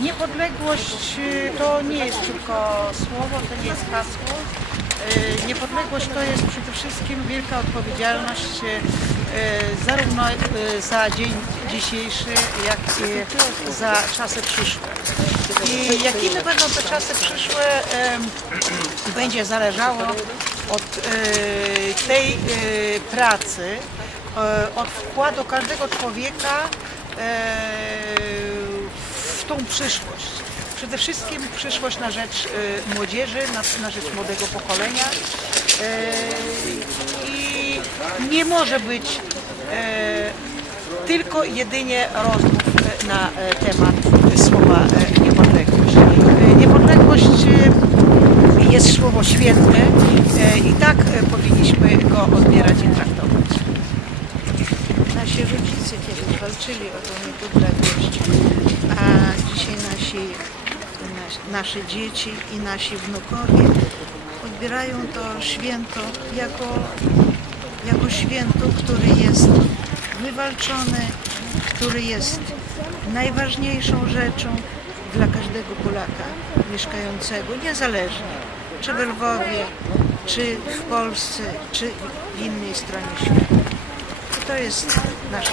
Niepodległość y, to nie jest tylko słowo, to nie jest hasło. Y, Niepodległość to jest przede wszystkim wielka odpowiedzialność y, zarówno za dzień dzisiejszy, jak i za czasy przyszłe. I jakimi będą te czasy przyszłe, będzie zależało od tej pracy, od wkładu każdego człowieka przyszłość. Przede wszystkim przyszłość na rzecz y, młodzieży, na, na rzecz młodego pokolenia. Y, I nie może być y, tylko jedynie rozmów na y, temat słowa y, niepodległość. Y, Niepodległość jest słowo święte i tak powinniśmy go odbierać i traktować. Nasi rodzice kiedyś walczyli o tą niepodległość, nasze dzieci i nasi wnukowie odbierają to święto jako, jako święto, które jest wywalczone, które jest najważniejszą rzeczą dla każdego Polaka mieszkającego, niezależnie czy w Lwowie, czy w Polsce, czy w innej stronie świata. To jest nasze